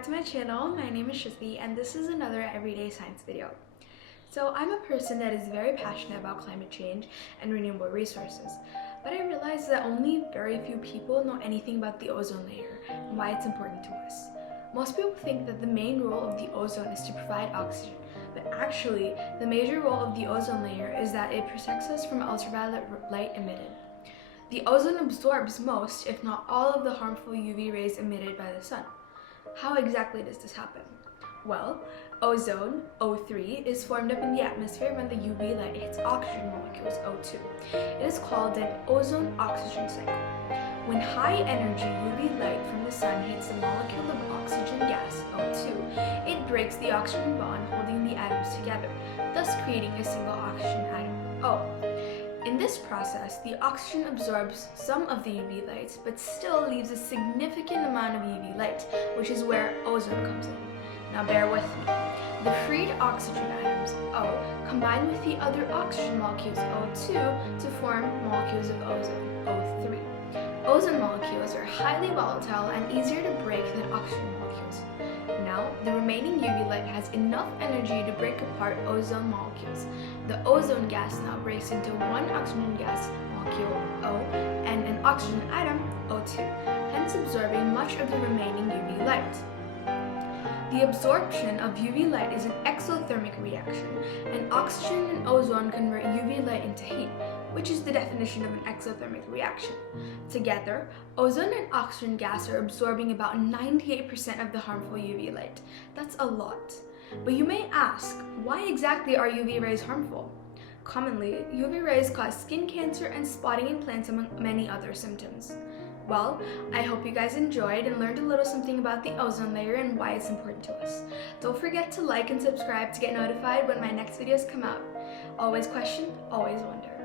back to my channel. My name is Shruti and this is another everyday science video. So I'm a person that is very passionate about climate change and renewable resources, but I realized that only very few people know anything about the ozone layer and why it's important to us. Most people think that the main role of the ozone is to provide oxygen, but actually the major role of the ozone layer is that it protects us from ultraviolet light emitted. The ozone absorbs most, if not all, of the harmful UV rays emitted by the sun. How exactly does this happen? Well, ozone, O3, is formed up in the atmosphere when the UV light hits oxygen molecules, O2. It is called an ozone-oxygen cycle. When high-energy UV light from the sun hits the molecule of oxygen gas, O2, it breaks the oxygen bond holding the atoms together, thus creating a single oxygen atom, O. In this process, the oxygen absorbs some of the UV light, but still leaves a significant amount of UV light, which is where ozone comes in. Now bear with me. The freed oxygen atoms, O, combine with the other oxygen molecules, O2, to form molecules of ozone, O3. Ozone molecules are highly volatile and easier to break than oxygen molecules. Now, the remaining UV light has enough energy to break apart ozone molecules. The ozone gas now breaks into one oxygen gas molecule, O, and an oxygen atom, O2, hence absorbing much of the remaining UV light. The absorption of UV light is an exothermic reaction, and oxygen and ozone convert UV light into heat, which is the definition of an exothermic reaction. Together, ozone and oxygen gas are absorbing about 98% of the harmful UV light. That's a lot. But you may ask, why exactly are UV rays harmful? Commonly, UV rays cause skin cancer and spotting in plants among many other symptoms. Well, I hope you guys enjoyed and learned a little something about the ozone layer and why it's important to us. Don't forget to like and subscribe to get notified when my next videos come out. Always question, always wonder.